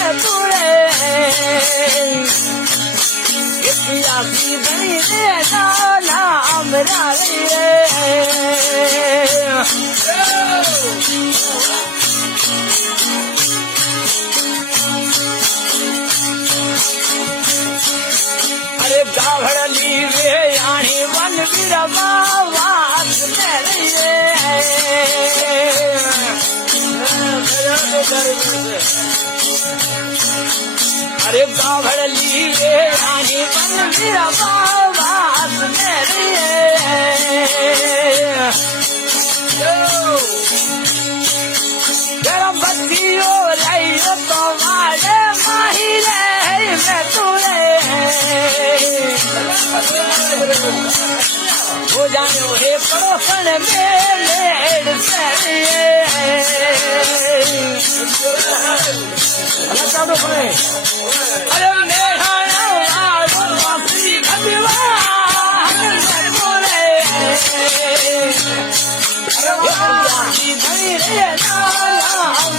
मैं तुरे इतिहासी बनी रे नाम रे अरे गावड़ली रे यानी वन बिरवा वास मेरे अरे गावड़ली रे यानी वन बिरवा वास मेरे गरम बत्तियों लाइयो तो मारे माहिरे मैं तुरे हो जाने हे पड़ोसन मेलेड़ से अरे मेरा वापसी भगवान बोले अरे वापसी धनी रे नाम